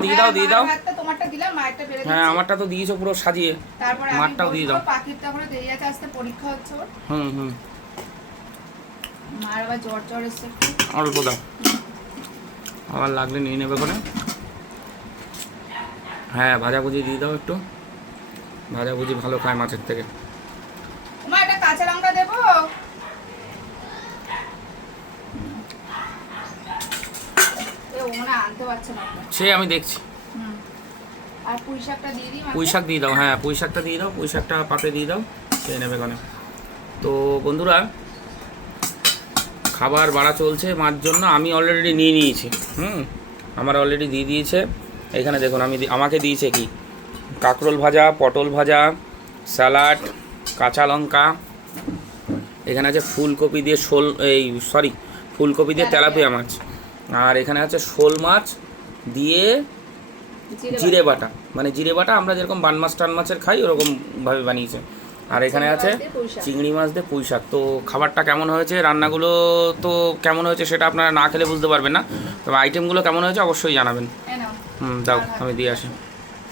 দিয়ে দাও দিয়ে দাও। তোমারটা দিলাম, মায়েরটা বেড়ে হ্যাঁ আমারটা তো দিয়েছো পুরো সাজিয়ে। তারপরে মারটাও দিয়ে দাও। পাখিরটা করে দেরি আছে, আজকে পরীক্ষা হচ্ছে ওর। হুম মার আবার জ্বর এসছে। অল্প দাও, আবার লাগলে নিয়ে নেবে করে। হ্যাঁ ভাজাভুজি দিয়ে দাও একটু, ভাজাভুজি ভালো খায় মাছের থেকে। মা এটা কাঁচা লঙ্কা দেবো? আনতে পারছে না, সে আমি দেখছি। আর পুঁই শাকটা দিয়ে দিই। পুঁই শাক দিয়ে দাও, হ্যাঁ পুঁই শাকটা দিয়ে দাও, পুঁই শাকটা পাতে দিয়ে দাও, খেয়ে নেবে কেন। তো বন্ধুরা খাবার বাড়া চলছে মার জন্য, আমি অলরেডি নিয়ে নিয়েছি। আমার অলরেডি দিয়ে দিয়েছে। এখানে দেখুন আমাকে দিয়েছে কি, কাঁকরোল ভাজা, পটল ভাজা, স্যালাড, কাঁচা লঙ্কা, এখানে আছে ফুলকপি দিয়ে ফুলকপি দিয়ে তেলাপিয়া মাছ, আর এখানে আছে শোল মাছ দিয়ে জিরে বাটা, মানে জিরে বাটা আমরা যেরকম বান মাছ টান মাছের খাই ওরকমভাবে বানিয়েছে। আর এখানে আছে চিংড়ি মাছ দিয়ে পুঁই শাক। তো খাবারটা কেমন হয়েছে, রান্নাগুলো তো কেমন হয়েছে সেটা আপনারা না খেলে বুঝতে পারবেন না, তবে আইটেমগুলো কেমন হয়েছে অবশ্যই জানাবেন। দাও আমি দিয়ে আসি।